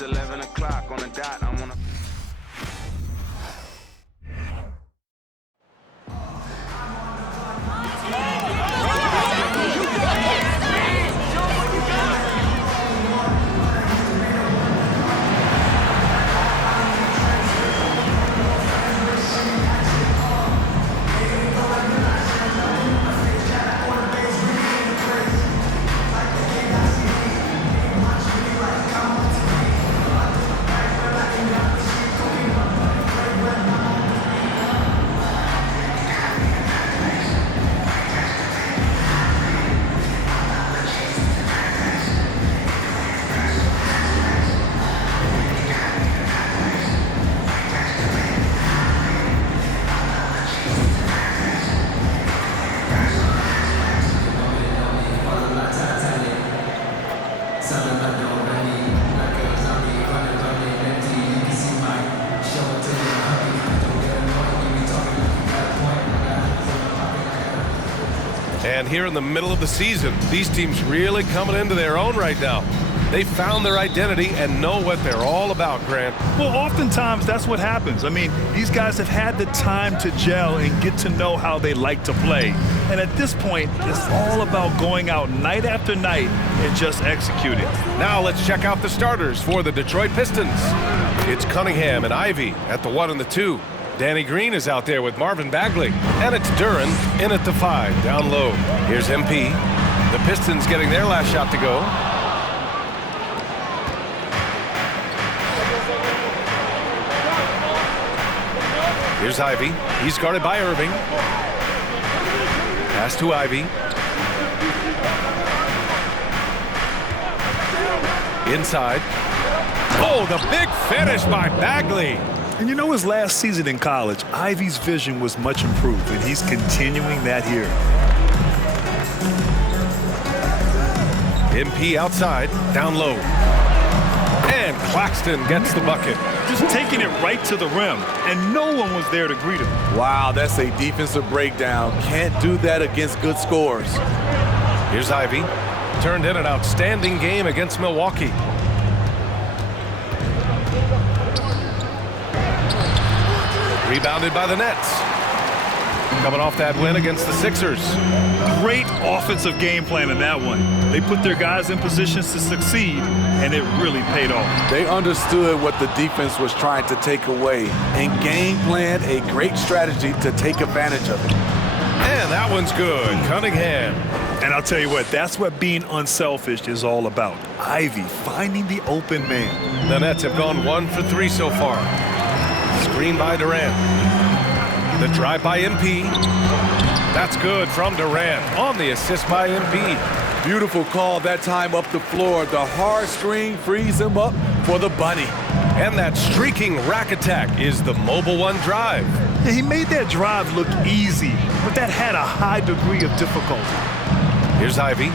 It's 11 o'clock on the dot. I'm on a... And here in the middle of the season, these teams really coming into their own right now. They found their identity and know what they're all about, Grant. Well, oftentimes that's what happens. I mean, these guys have had the time to gel and get to know how they like to play. And at this point, it's all about going out night after night and just executing. Now let's check out the starters for the Detroit Pistons. It's Cunningham and Ivy at the 1 and the 2. Danny Green is out there with Marvin Bagley. And it's Duren in at the 5, down low. Here's MP. The Pistons getting their last shot to go. Here's Ivy. He's guarded by Irving. Pass to Ivy. Inside. Oh, the big finish by Bagley. And you know, his last season in college, Ivy's vision was much improved, and he's continuing that here. MP outside, down low. And Claxton gets the bucket. Just taking it right to the rim, and no one was there to greet him. Wow, that's a defensive breakdown. Can't do that against good scores. Here's Ivy. Turned in an outstanding game against Milwaukee. Rebounded by the Nets. Coming off that win against the Sixers. Great offensive game plan in that one. They put their guys in positions to succeed, and it really paid off. They understood what the defense was trying to take away and game planned a great strategy to take advantage of it. And that one's good. Cunningham. And I'll tell you what, that's what being unselfish is all about. Ivy finding the open man. The Nets have gone 1 for 3 so far. Screen by Durant. The drive by MP. That's good from Durant on the assist by MP. Beautiful call that time up the floor. The hard screen frees him up for the bunny. And that streaking rack attack is the mobile one drive. Yeah, he made that drive look easy, but that had a high degree of difficulty. Here's Ivy,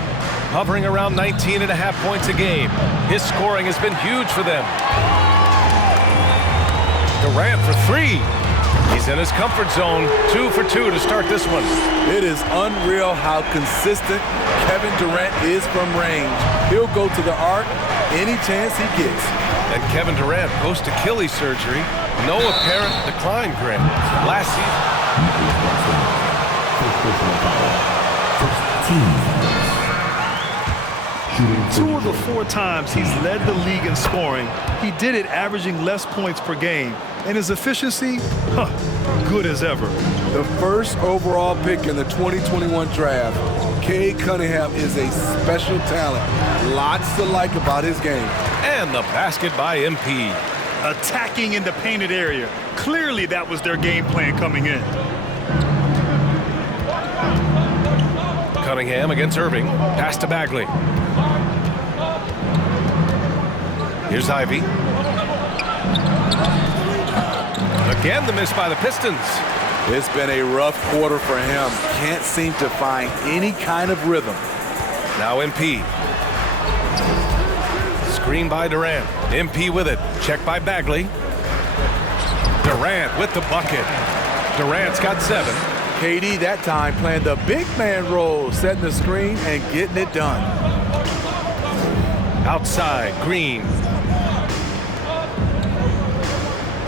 hovering around 19.5 points a game. His scoring has been huge for them. Durant for 3. He's in his comfort zone, 2 for 2 to start this one. It is unreal how consistent Kevin Durant is from range. He'll go to the arc any chance he gets. And Kevin Durant post Achilles surgery, no apparent decline, Grant. Last season, 2 of the 4 times he's led the league in scoring, he did it averaging less points per game. And his efficiency, good as ever. The first overall pick in the 2021 draft, Cade Cunningham is a special talent. Lots to like about his game. And the basket by MP. Attacking in the painted area. Clearly that was their game plan coming in. Cunningham against Irving. Pass to Bagley. Here's Ivy. Again, the miss by the Pistons. It's been a rough quarter for him. Can't seem to find any kind of rhythm. Now MP. Screen by Durant. MP with it. Check by Bagley. Durant with the bucket. Durant's got 7. KD that time playing the big man role, setting the screen and getting it done. Outside, Green.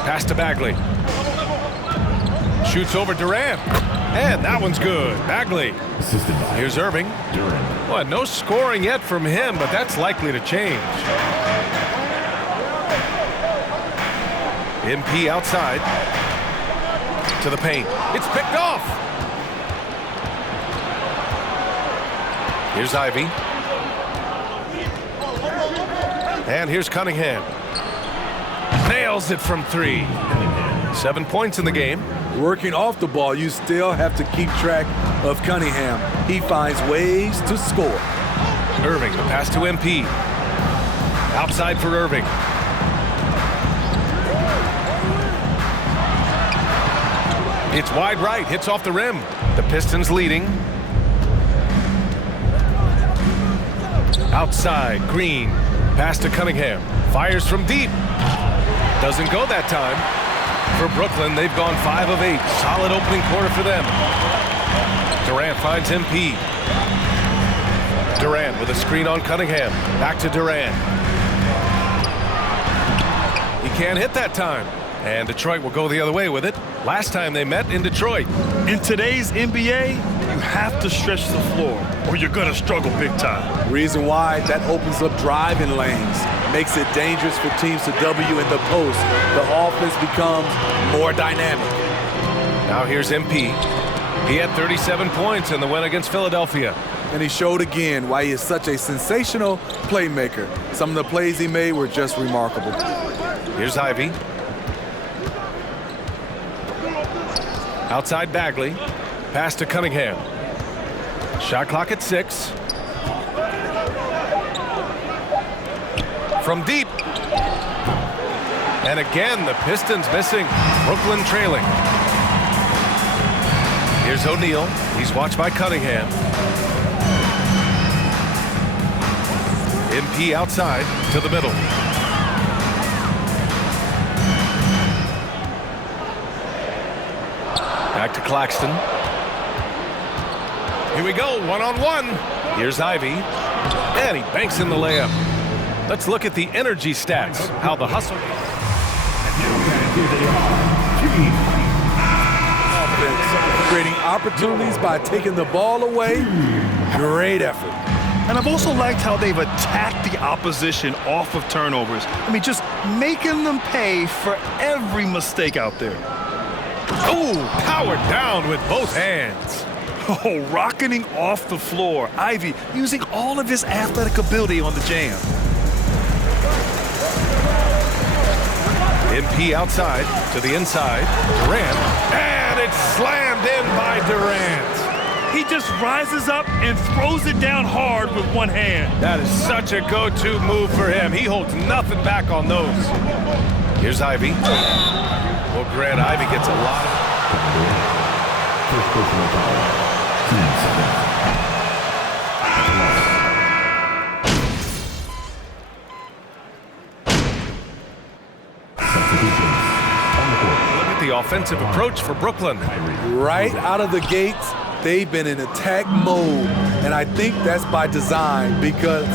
Pass to Bagley. Shoots over Durant. And that one's good. Bagley. Here's Irving. Well, no scoring yet from him, but that's likely to change. MP outside. To the paint. It's picked off. Here's Ivy. And here's Cunningham. Nails it from 3. 7 points in the game. Working off the ball, you still have to keep track of Cunningham. He finds ways to score. Irving, the pass to MP. Outside for Irving. It's wide right, hits off the rim. The Pistons leading. Outside, Green. Pass to Cunningham. Fires from deep. Doesn't go that time. For Brooklyn, they've gone 5 of 8. Solid opening quarter for them. Durant finds MP. Durant with a screen on Cunningham. Back to Durant. He can't hit that time. And Detroit will go the other way with it. Last time they met in Detroit. In today's NBA, you have to stretch the floor or you're going to struggle big time. Reason why, that opens up driving lanes. Makes it dangerous for teams to W in the post. The offense becomes more dynamic. Now here's MP. He had 37 points in the win against Philadelphia. And he showed again why he is such a sensational playmaker. Some of the plays he made were just remarkable. Here's Ivy. Outside Bagley. Pass to Cunningham. Shot clock at 6. From deep. And again, the Pistons missing. Brooklyn trailing. Here's O'Neal. He's watched by Cunningham. MP outside to the middle. Back to Claxton. Here we go, one-on-one. Here's Ivy. And he banks in the layup. Let's look at the energy stats. How the hustle. Offense, creating opportunities by taking the ball away. Great effort. And I've also liked how they've attacked the opposition off of turnovers. I mean, just making them pay for every mistake out there. Oh, powered down with both hands. Oh, rocketing off the floor. Ivy using all of his athletic ability on the jam. MP outside to the inside. Durant. And it's slammed in by Durant. He just rises up and throws it down hard with one hand. That is such a go-to move for him. He holds nothing back on those. Here's Ivy. Well, Grant, Ivy gets a lot of... First personal foul. Team 7. Substitutions on the court. Look at the offensive approach for Brooklyn. Right out of the gates, they've been in attack mode. And I think that's by design because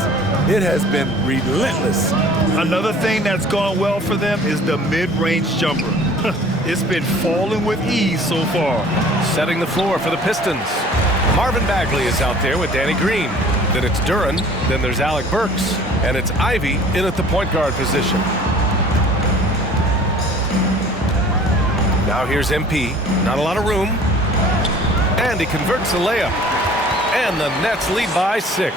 it has been relentless. Another thing that's gone well for them is the mid-range jumper. It's been falling with ease so far. Setting the floor for the Pistons. Marvin Bagley is out there with Danny Green. Then it's Duren. Then there's Alec Burks. And it's Ivy in at the point guard position. Now here's MP. Not a lot of room. And he converts the layup. And the Nets lead by 6.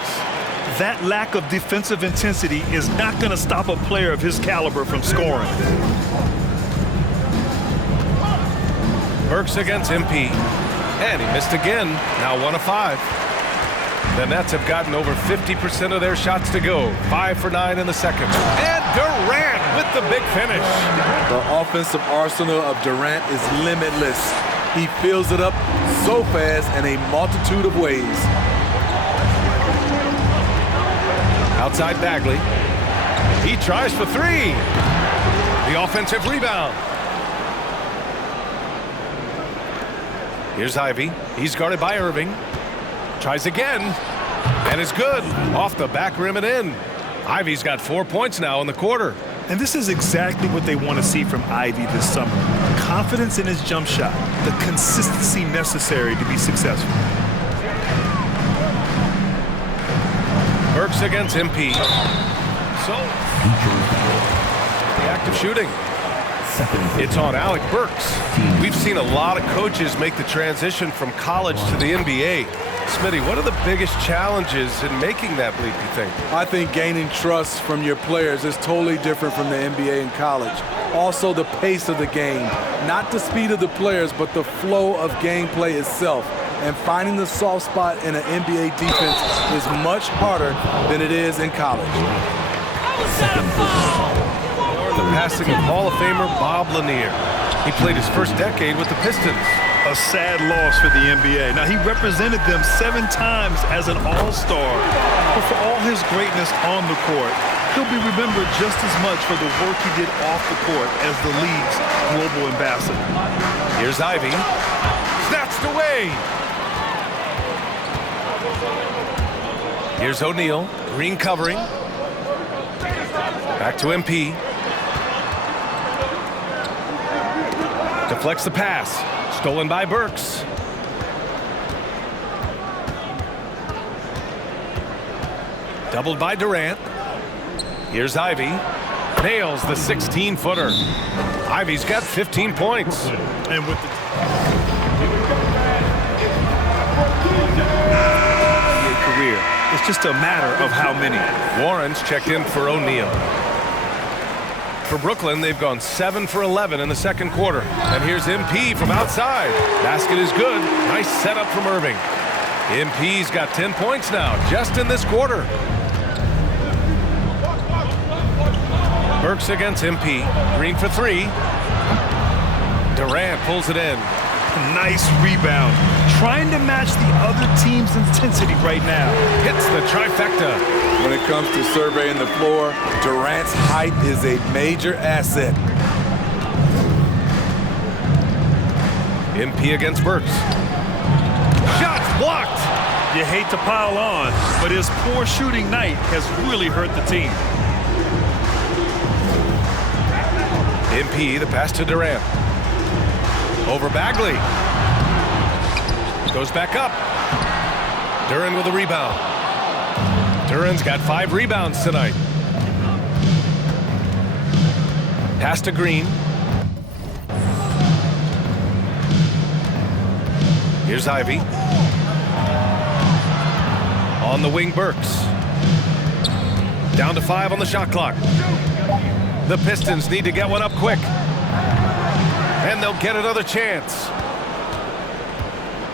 That lack of defensive intensity is not going to stop a player of his caliber from scoring. Burks against MP. And he missed again. Now 1 of 5. The Nets have gotten over 50% of their shots to go. 5 for 9 in the second. And Durant with the big finish. The offensive arsenal of Durant is limitless. He fills it up so fast in a multitude of ways. Outside Bagley. He tries for 3. The offensive rebound. Here's Ivy. He's guarded by Irving. Tries again. And is good. Off the back rim and in. Ivy's got 4 points now in the quarter. And this is exactly what they want to see from Ivy this summer. Confidence in his jump shot, the consistency necessary to be successful. Burks against MP. So, the act of shooting. It's on Alec Burks. We've seen a lot of coaches make the transition from college to the NBA. Smitty, what are the biggest challenges in making that leap, you think? I think gaining trust from your players is totally different from the NBA and college. Also, the pace of the game. Not the speed of the players, but the flow of gameplay itself. And finding the soft spot in an NBA defense is much harder than it is in college. The passing of Hall of Famer Bob Lanier. He played his first decade with the Pistons. A sad loss for the NBA. Now, he represented them 7 times as an all-star. But for all his greatness on the court, he'll be remembered just as much for the work he did off the court as the league's global ambassador. Here's Ivy. Snatched away. Here's O'Neal. Green covering. Back to MP. Deflects the pass. Stolen by Burks. Doubled by Durant. Here's Ivy. Nails the 16-footer. Ivy's got 15 points. And with the career, it's just a matter of how many. Warren's checked in for O'Neal. For Brooklyn, they've gone 7 for 11 in the second quarter. And here's MP from outside. Basket is good. Nice setup from Irving. MP's got 10 points now, just in this quarter. Burks against MP. Green for 3. Durant pulls it in. Nice rebound. Trying to match the other team's intensity right now. Hits the trifecta. When it comes to surveying the floor, Durant's height is a major asset. MP against Burks. Shots blocked. You hate to pile on, but his poor shooting night has really hurt the team. MP, the pass to Durant. Over Bagley. Goes back up. Duran with a rebound. Duran's got 5 rebounds tonight. Pass to Green. Here's Ivy. On the wing, Burks. Down to 5 on the shot clock. The Pistons need to get one up quick. And they'll get another chance.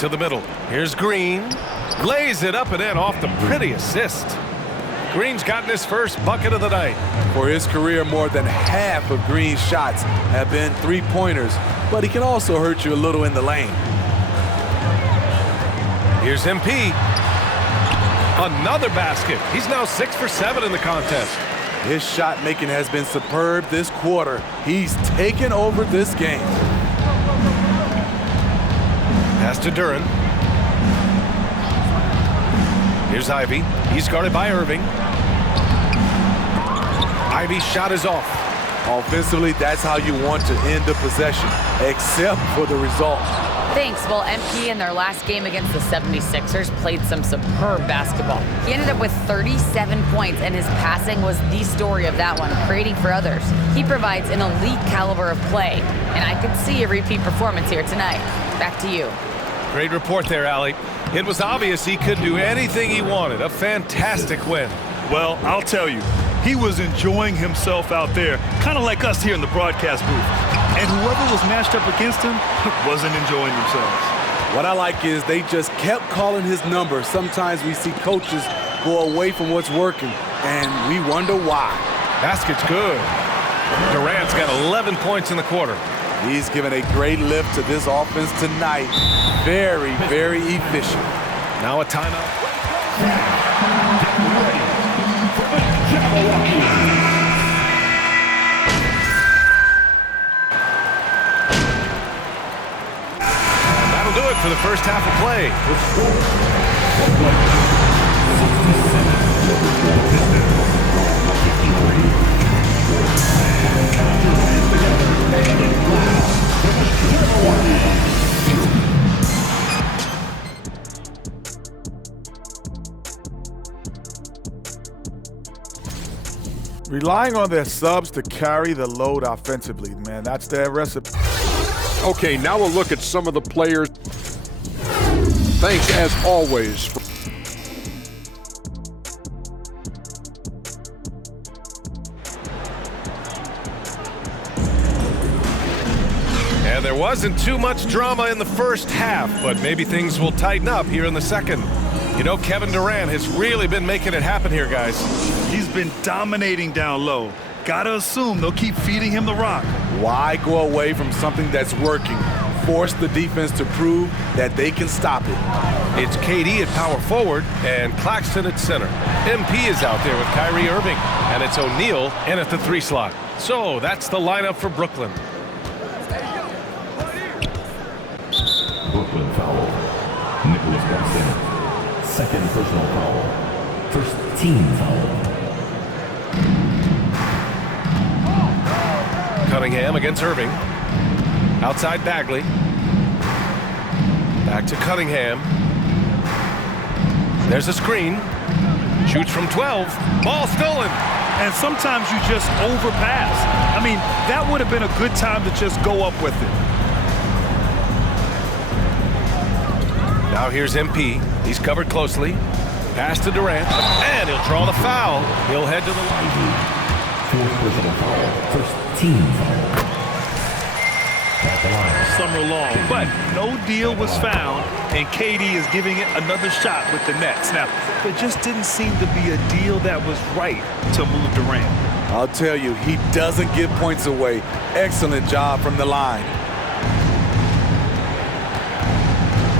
To the middle. Here's Green. Lays it up and in off the pretty assist. Green's gotten his first bucket of the night. For his career, more than half of Green's shots have been 3-pointers, but he can also hurt you a little in the lane. Here's MP. Another basket. He's now 6 for 7 in the contest. His shot making has been superb this quarter. He's taken over this game. Pass to Duran. Here's Ivy. He's guarded by Irving. Ivy's shot is off. Offensively, that's how you want to end the possession, except for the result. Thanks. Well, MP in their last game against the 76ers played some superb basketball. He ended up with 37 points, and his passing was the story of that one, creating for others. He provides an elite caliber of play, and I could see a repeat performance here tonight. Back to you. Great report there, Allie. It was obvious he could do anything he wanted. A fantastic win. Well, I'll tell you, he was enjoying himself out there, kind of like us here in the broadcast booth. And whoever was matched up against him wasn't enjoying themselves. What I like is they just kept calling his number. Sometimes we see coaches go away from what's working, and we wonder why. Basket's good. Durant's got 11 points in the quarter. He's given a great lift to this offense tonight. Very, very efficient. Now a timeout. That'll do it for the first half of play. Relying on their subs to carry the load offensively, man, that's their recipe. Okay, now we'll look at some of the players. Thanks, as always. And there wasn't too much drama in the first half, but maybe things will tighten up here in the second. You know, Kevin Durant has really been making it happen here, guys. He's been dominating down low. Gotta assume they'll keep feeding him the rock. Why go away from something that's working? Force the defense to prove that they can stop it. It's KD at power forward and Claxton at center. MP is out there with Kyrie Irving, and it's O'Neal in at the 3 slot. So that's the lineup for Brooklyn. Brooklyn foul. Nicholas Claxton. Second personal foul. First team foul. Cunningham against Irving. Outside Bagley. Back to Cunningham. There's a screen. Shoots from 12. Ball stolen. And sometimes you just overpass. I mean, that would have been a good time to just go up with it. Now here's MP. He's covered closely. Pass to Durant. And he'll draw the foul. He'll head to the line. Fourth personal foul. First team foul. At the line. Summer long, but no deal was found, and KD is giving it another shot with the Nets. Now, there just didn't seem to be a deal that was right to move Durant. I'll tell you, he doesn't give points away. Excellent job from the line.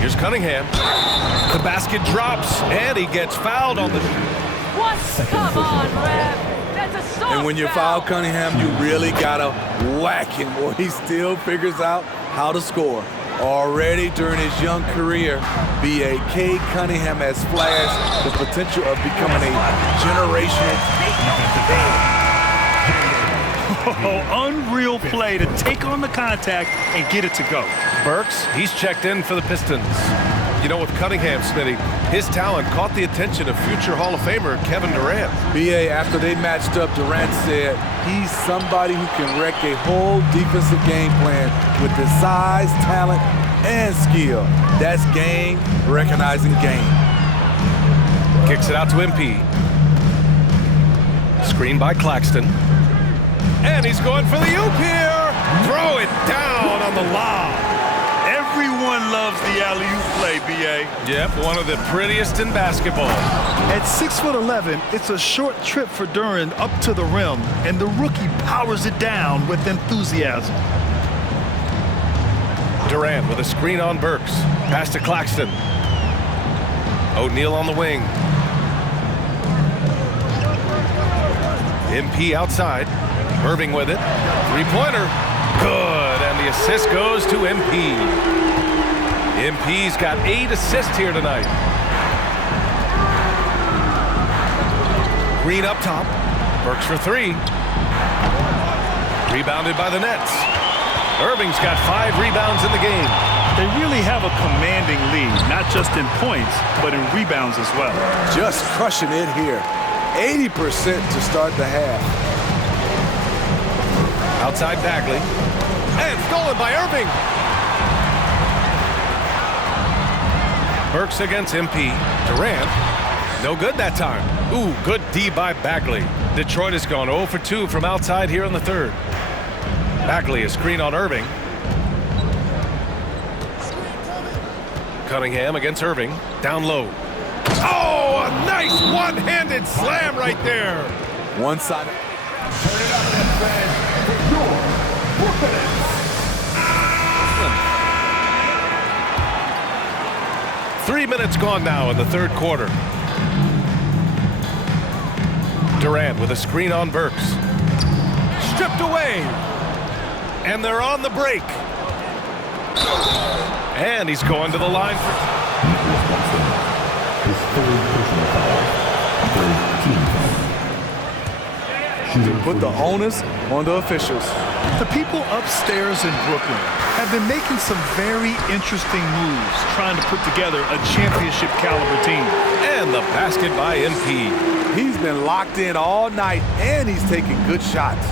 Here's Cunningham. The basket drops, and he gets fouled on the... What? Come on, Rev. That's a soft And when you foul Cunningham, you really gotta whack him, or he still figures out how to score. Already during his young career, B.A.K. Cunningham has flashed the potential of becoming a generational. Oh, unreal play to take on the contact and get it to go. Burks, he's checked in for the Pistons. You know, with Cunningham, Smitty, his talent caught the attention of future Hall of Famer Kevin Durant. B.A., after they matched up, Durant said he's somebody who can wreck a whole defensive game plan with his size, talent, and skill. That's game recognizing game. Kicks it out to MP. Screen by Claxton. And he's going for the oop here. Throw it down on the lob. Everyone loves the alley-oop play, B.A. Yep, one of the prettiest in basketball. At 6'11", it's a short trip for Durant up to the rim, and the rookie powers it down with enthusiasm. Durant with a screen on Burks. Pass to Claxton. O'Neal on the wing. MP outside. Irving with it. Three-pointer. Good, and the assist goes to MP. MP's got 8 assists here tonight. Green up top. Burks for 3. Rebounded by the Nets. Irving's got 5 rebounds in the game. They really have a commanding lead, not just in points, but in rebounds as well. Just crushing it here. 80% to start the half. Outside Bagley. And stolen by Irving. Burks against MP. Durant. No good that time. Ooh, good D by Bagley. Detroit has gone 0 for 2 from outside here in the third. Bagley, a screen on Irving. Cunningham against Irving. Down low. Oh, a nice one-handed slam right there. One-sided. Turn it up, fans. For your Brooklyn. 3 minutes gone now in the third quarter. Durant with a screen on Burks. Stripped away. And they're on the break. And he's going to the line for... Nicholas Claxton. His third personal foul. Third team foul. Put the onus on the officials. The people upstairs in Brooklyn have been making some very interesting moves trying to put together a championship caliber team. And the basket by MP. He's been locked in all night, and he's taking good shots.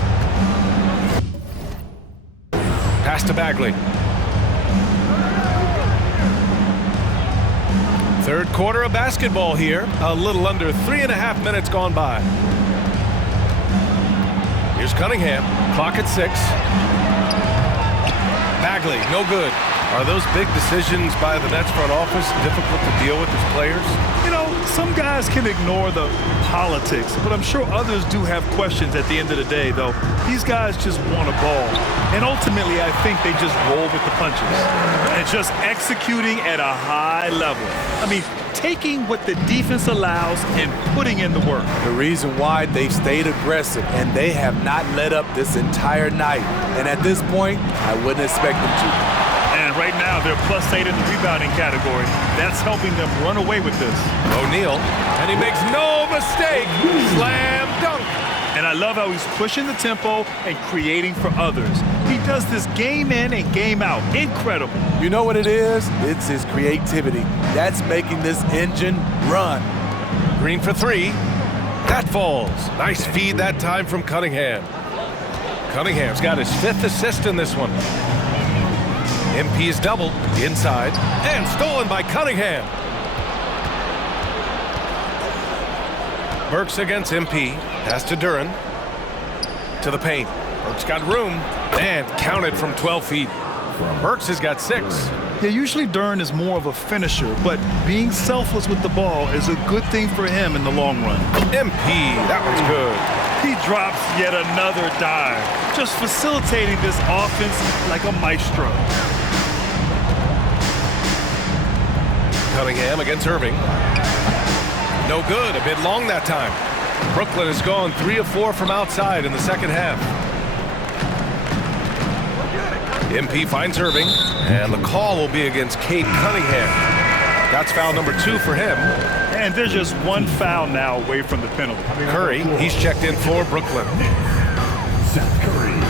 Pass to Bagley. Third quarter of basketball here. A little under 3.5 minutes gone by. Here's Cunningham. Clock at 6. Bagley, no good. Are those big decisions by the Nets front office difficult to deal with as players? You know, some guys can ignore the politics, but I'm sure others do have questions at the end of the day, though. These guys just want a ball. And ultimately, I think they just roll with the punches. And just executing at a high level. I mean, taking what the defense allows and putting in the work. The reason why they've stayed aggressive, and they have not let up this entire night. And at this point, I wouldn't expect them to. And right now, they're +8 in the rebounding category. That's helping them run away with this. O'Neal, and he makes no mistake. Slam dunk. And I love how he's pushing the tempo and creating for others. He does this game in and game out. Incredible. You know what it is? It's his creativity. That's making this engine run. Green for 3. That falls. Nice feed that time from Cunningham. Cunningham's got his 5th assist in this one. MP's double inside and stolen by Cunningham. Burks against MP. Pass to Duran. To the paint. Burks got room and counted from 12 feet. Burks has got 6. Yeah, usually Duran is more of a finisher, but being selfless with the ball is a good thing for him in the long run. MP, that one's good. He drops yet another dive, just facilitating this offense like a maestro. Cunningham against Irving. No good, a bit long that time. Brooklyn has gone 3 of 4 from outside in the second half. MP finds Irving, and the call will be against Cade Cunningham. That's foul number 2 for him. And there's just one foul now away from the penalty. Curry, he's checked in for Brooklyn. Seth Curry.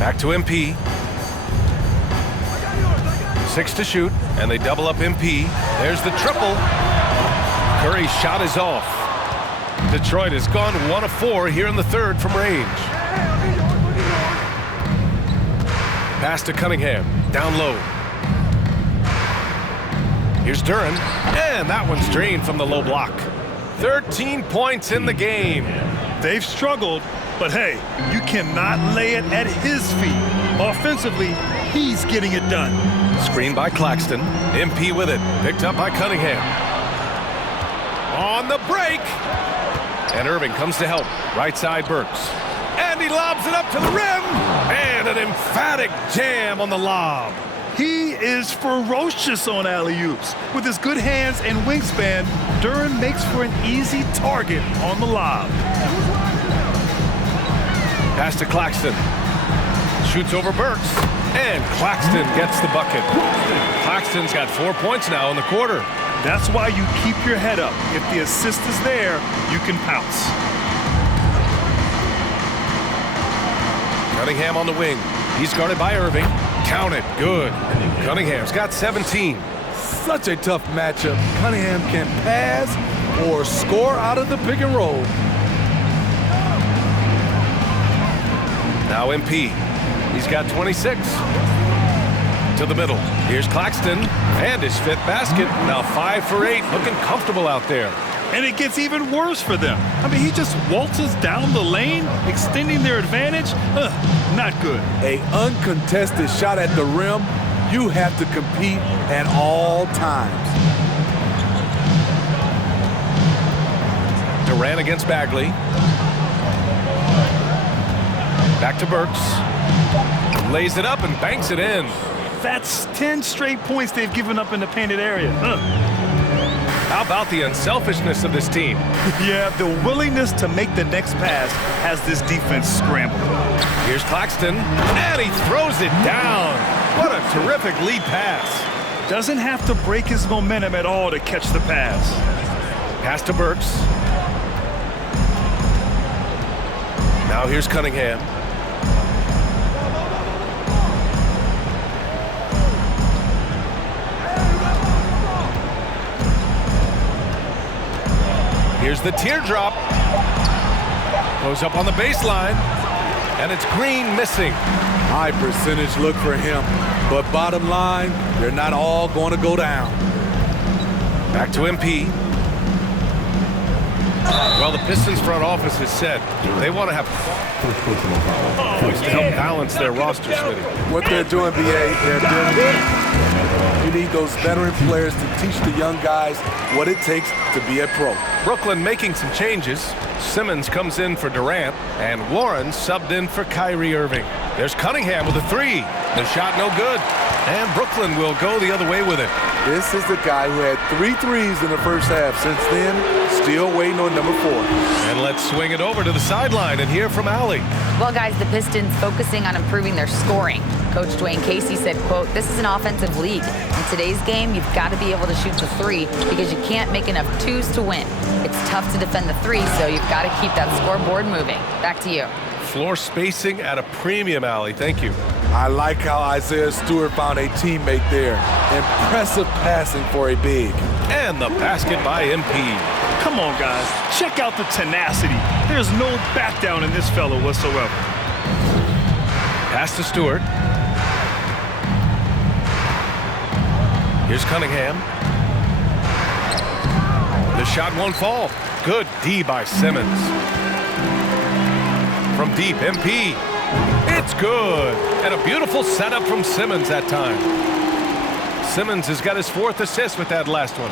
Back to MP. 6 to shoot, and they double up MP. There's the triple. Curry's shot is off. Detroit has gone 1 of 4 here in the third from range. Pass to Cunningham, down low. Here's Duran, and that one's drained from the low block. 13 points in the game. They've struggled, but hey, you cannot lay it at his feet. Offensively, he's getting it done. Screen by Claxton. MP with it. Picked up by Cunningham. On the break. And Irving comes to help. Right side Burks. And he lobs it up to the rim. And an emphatic jam on the lob. He is ferocious on alley-oops. With his good hands and wingspan, Duran makes for an easy target on the lob. Pass to Claxton. Shoots over Burks. And Claxton gets the bucket. Claxton's got 4 points now in the quarter. That's why you keep your head up. If the assist is there, you can pounce. Cunningham on the wing. He's guarded by Irving. Count it. Good. Cunningham's got 17. Such a tough matchup. Cunningham can pass or score out of the pick and roll. Now MP. He's got 26. To the middle. Here's Claxton. And his 5th basket. Now 5 for 8. Looking comfortable out there. And it gets even worse for them. I mean, he just waltzes down the lane, extending their advantage. Not good. A uncontested shot at the rim. You have to compete at all times. Durant against Bagley. Back to Burks. Lays it up and banks it in. That's 10 straight points they've given up in the painted area. How about the unselfishness of this team? Yeah, the willingness to make the next pass has this defense scrambled. Here's Claxton, and he throws it down. What a terrific lead pass. Doesn't have to break his momentum at all to catch the pass. Pass to Burks. Now here's Cunningham. Here's the teardrop. Goes up on the baseline. And it's Green missing. High percentage look for him. But bottom line, they're not all going to go down. Back to MP. Well, the Pistons front office has said they want to have points to help balance their roster, Smitty. What they're doing, BA, they're doing. You need those veteran players to teach the young guys what it takes to be a pro. Brooklyn making some changes. Simmons comes in for Durant, and Warren subbed in for Kyrie Irving. There's Cunningham with a three. The shot no good, and Brooklyn will go the other way with it. This is the guy who had 3 threes in the first half. Since then, still waiting on number 4. And let's swing it over to the sideline and hear from Allie. Well, guys, the Pistons focusing on improving their scoring. Coach Dwayne Casey said, quote, "This is an offensive league. In today's game, you've got to be able to shoot the three because you can't make enough twos to win. It's tough to defend the three, so you've got to keep that scoreboard moving." Back to you. Floor spacing at a premium, Allie. Thank you. I like how Isaiah Stewart found a teammate there. Impressive passing for a big. And the basket by MP. Come on, guys. Check out the tenacity. There's no back down in this fella whatsoever. Pass to Stewart. Here's Cunningham. The shot won't fall. Good D by Simmons. From deep, MP. It's good. And a beautiful setup from Simmons that time. Simmons has got his 4th assist with that last one.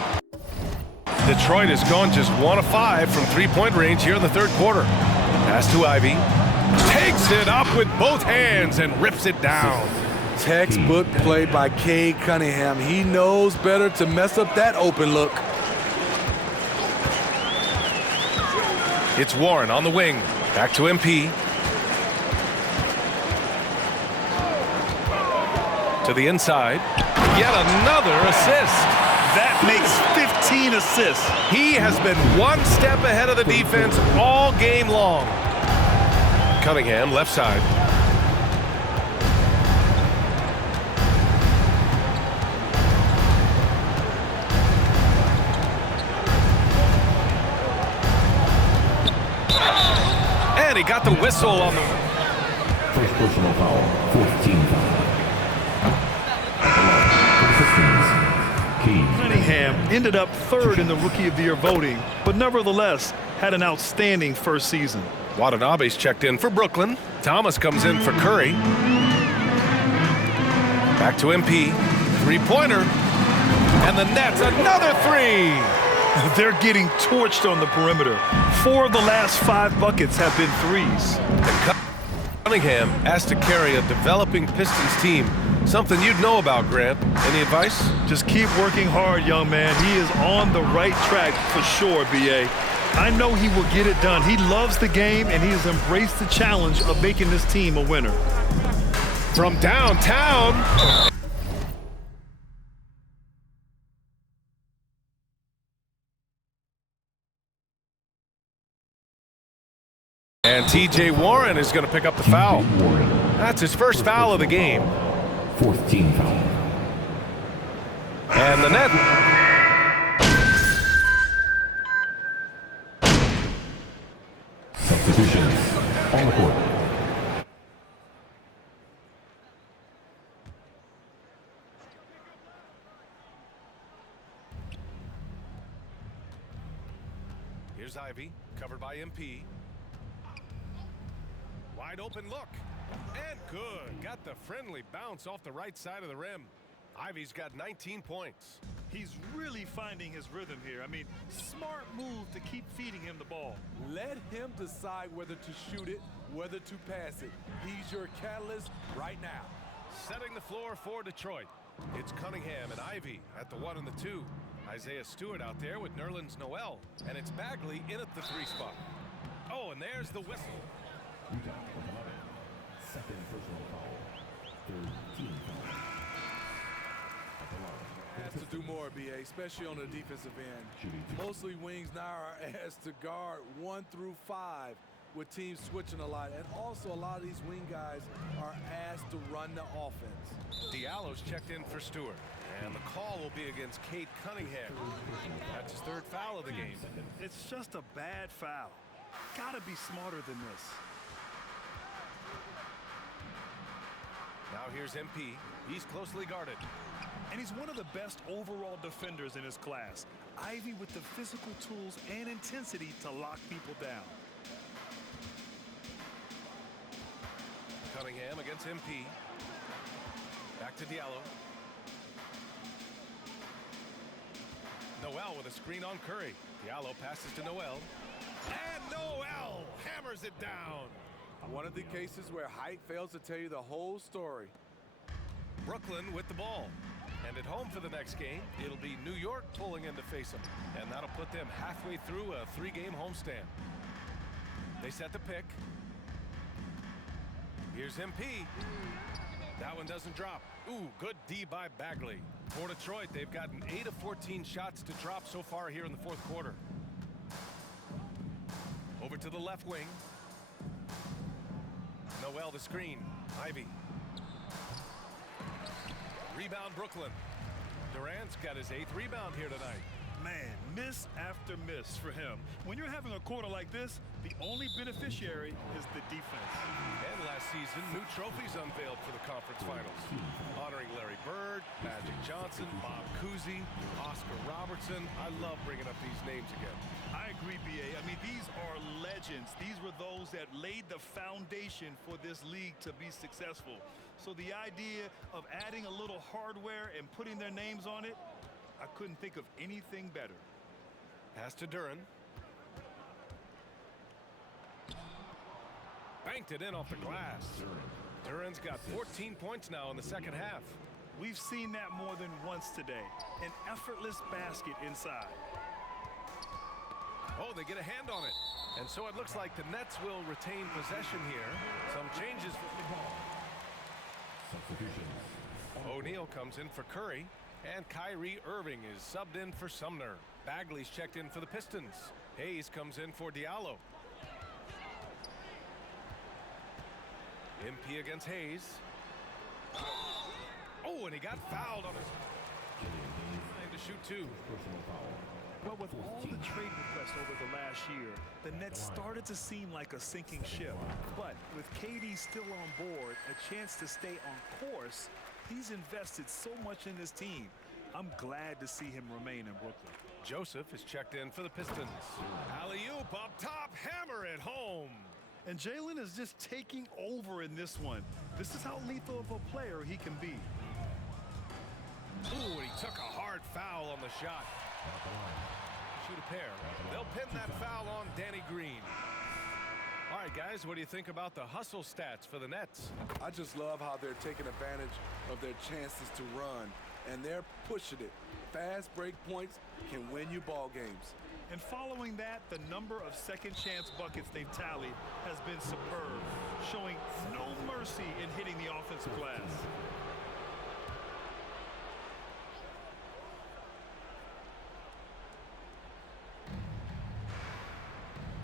Detroit has gone just 1 of 5 from three-point range here in the 3rd quarter. Pass to Ivy. Takes it up with both hands and rips it down. Textbook play by Cade Cunningham. He knows better to mess up that open look. It's Warren on the wing. Back to MP. To the inside. Yet another assist. That makes 15 assists. He has been one step ahead of the defense all game long. Cunningham, left side. And he got the whistle on the... First personal foul, 14 foul. Cunningham ended up 3rd in the Rookie of the Year voting, but nevertheless had an outstanding first season. Watanabe's checked in for Brooklyn. Thomas comes in for Curry. Back to MP. Three-pointer. And the Nets, another three. They're getting torched on the perimeter. 4 of the last 5 buckets have been threes. And Cunningham asked to carry a developing Pistons team. Something you'd know about, Grant. Any advice? Just keep working hard, young man. He is on the right track for sure, BA. I know he will get it done. He loves the game, and he has embraced the challenge of making this team a winner. From downtown. And TJ Warren is going to pick up the foul. That's his first foul of the game. 14 foul. And the net. Substitutions on the court. Here's Ivy, covered by MP. Wide open look. And good. Got the friendly bounce off the right side of the rim. Ivy's got 19 points. He's really finding his rhythm here. I mean, smart move to keep feeding him the ball. Let him decide whether to shoot it, whether to pass it. He's your catalyst right now. Setting the floor for Detroit. It's Cunningham and Ivy at the 1 and the 2. Isaiah Stewart out there with Nerlens Noel. And it's Bagley in at the 3 spot. Oh, and there's the whistle. Second personal foul. 13 foul. Has to do more, BA, especially on the defensive end. Mostly wings now are asked to guard 1 through 5. with teams switching a lot. And also, a lot of these wing guys are asked to run the offense. Diallo's checked in for Stewart. And the call will be against Cade Cunningham. That's his third foul of the game. It's just a bad foul. Gotta be smarter than this. Now here's MP. He's closely guarded. And he's one of the best overall defenders in his class. Ivy with the physical tools and intensity to lock people down. Cunningham against MP. Back to Diallo. Noel with a screen on Curry. Diallo passes to Noel. And Noel hammers it down. One of the cases where height fails to tell you the whole story. Brooklyn with the ball. And at home for the next game, it'll be New York pulling in to face them. And that'll put them halfway through a 3-game homestand. They set the pick. Here's MP. That one doesn't drop. Ooh, good D by Bagley. For Detroit, they've gotten 8 of 14 shots to drop so far here in the fourth quarter. Over to the left wing. Noel the screen. Ivy. Rebound Brooklyn. Durant's got his 8th rebound here tonight. Man, miss after miss for him. When you're having a quarter like this, the only beneficiary is the defense. And last season, new trophies unveiled for the conference finals. Honoring Larry Bird, Magic Johnson, Bob Cousy, Oscar Robertson. I love bringing up these names again. I agree, B.A. I mean, these are legends. These were those that laid the foundation for this league to be successful. So the idea of adding a little hardware and putting their names on it, I couldn't think of anything better. Pass to Duren. Banked it in off the glass. Duren's got 14 points now in the second half. We've seen that more than once today. An effortless basket inside. Oh, they get a hand on it. And so it looks like the Nets will retain possession here. Some changes. Substitutions. O'Neal comes in for Curry. And Kyrie Irving is subbed in for Sumner. Bagley's checked in for the Pistons. Hayes comes in for Diallo. MP against Hayes. Oh, and he got fouled on his trying to shoot 2. Personal foul. Well, with all the trade requests over the last year, the Nets started to seem like a sinking ship. But with KD still on board, a chance to stay on course, he's invested so much in this team. I'm glad to see him remain in Brooklyn. Joseph is checked in for the Pistons. Alley-oop up top, hammer it home. And Jalen is just taking over in this one. This is how lethal of a player he can be. Ooh, and he took a hard foul on the shot. Shoot a pair. They'll pin that foul on Danny Green. All right, guys, what do you think about the hustle stats for the Nets? I just love how they're taking advantage of their chances to run, and they're pushing it. Fast break points can win you ball games. And following that, the number of second chance buckets they've tallied has been superb, showing no mercy in hitting the offensive glass.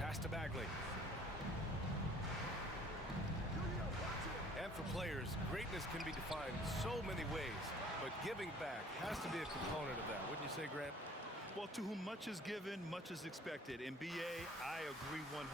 Pass to Bagley. And for players, greatness can be defined so many ways, but giving back has to be a component of that. Wouldn't you say, Grant? Well, to whom much is given, much is expected. In BA, I agree 100%.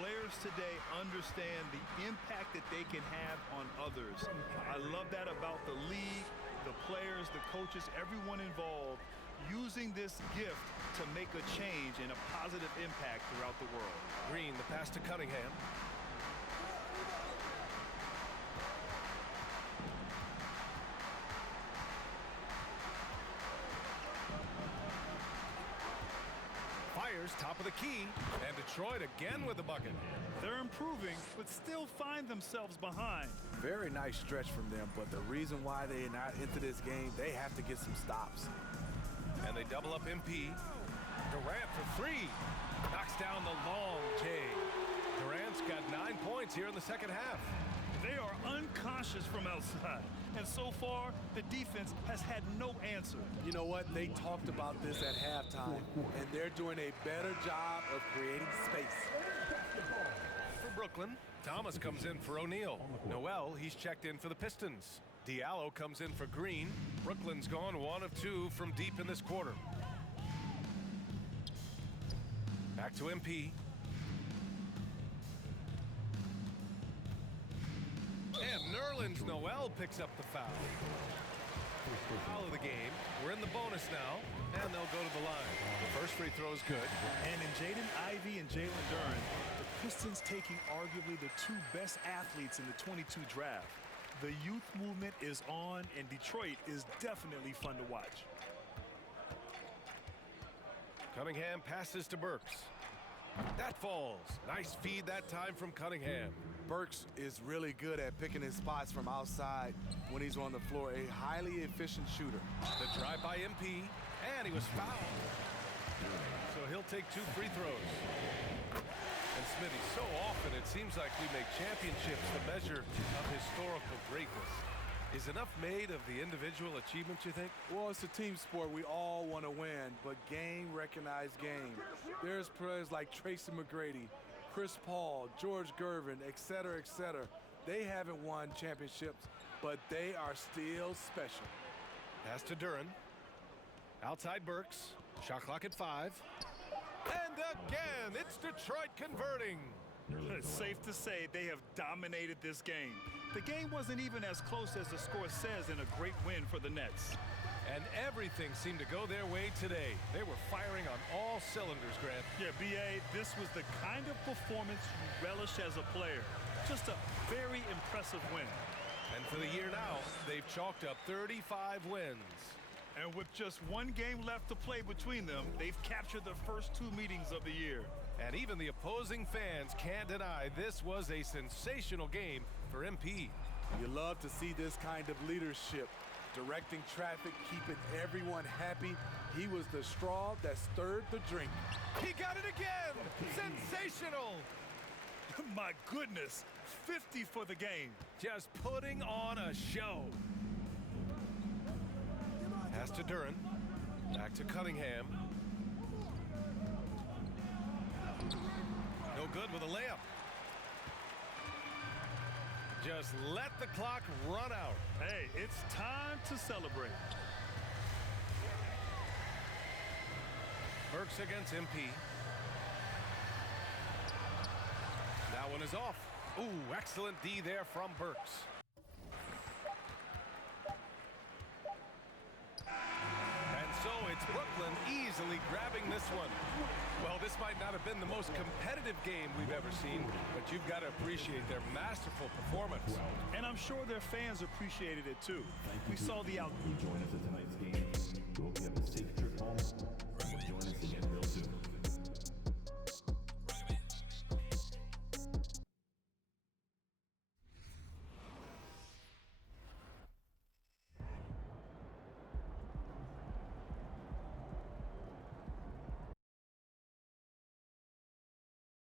Players today understand the impact that they can have on others. I love that about the league, the players, the coaches, everyone involved, using this gift to make a change and a positive impact throughout the world. Green, the pass to Cunningham. Fires top of the key, and Detroit again with the bucket. They're improving, but still find themselves behind. Very nice stretch from them, but the reason why they're not into this game, they have to get some stops. And they double up MP. Durant for 3. Knocks down the long J. Durant's got 9 points here in the second half. They are unconscious from outside. And so far, the defense has had no answer. You know what? They talked about this at halftime, and they're doing a better job of creating space. For Brooklyn, Thomas comes in for O'Neal. Noel, he's checked in for the Pistons. Diallo comes in for Green. Brooklyn's gone 1 of 2 from deep in this quarter. Back to MP. And Nerlens Noel picks up the foul. Foul of the game. We're in the bonus now, and they'll go to the line. The first free throw is good. And in Jaden Ivey and Jalen Duren, the Pistons taking arguably the 2 best athletes in the 22 draft. The youth movement is on, and Detroit is definitely fun to watch. Cunningham passes to Burks. That falls. Nice feed that time from Cunningham. Burks is really good at picking his spots from outside when he's on the floor. A highly efficient shooter. The drive by MP, and he was fouled. So he'll take 2 free throws. And Smitty, so often it seems like we make championships the measure of historical greatness. Is enough made of the individual achievements, you think? Well, it's a team sport. We all want to win, but game recognized game. There's players like Tracy McGrady, Chris Paul, George Gervin, et cetera, they haven't won championships, but they are still special. Pass to Duren. Outside Burks. Shot clock at 5. And again, it's Detroit converting. It's safe to say they have dominated this game. The game wasn't even as close as the score says in a great win for the Nets. And everything seemed to go their way today. They were firing on all cylinders, Grant. Yeah, B.A., this was the kind of performance you relish as a player. Just a very impressive win. And for the year now, they've chalked up 35 wins. And with just 1 game left to play between them, they've captured the first 2 meetings of the year. And even the opposing fans can't deny this was a sensational game for MP. You love to see this kind of leadership. Directing traffic, keeping everyone happy. He was the straw that stirred the drink. He got it again! Sensational! My goodness, 50 for the game. Just putting on a show. Pass to Duren. Back to Cunningham. No good with a layup. Just let the clock run out. Hey, it's time to celebrate. Burks against MP. That one is off. Ooh, excellent D there from Burks. So it's Brooklyn easily grabbing this one. Well, this might not have been the most competitive game we've ever seen, but you've got to appreciate their masterful performance. And I'm sure their fans appreciated it too. We saw the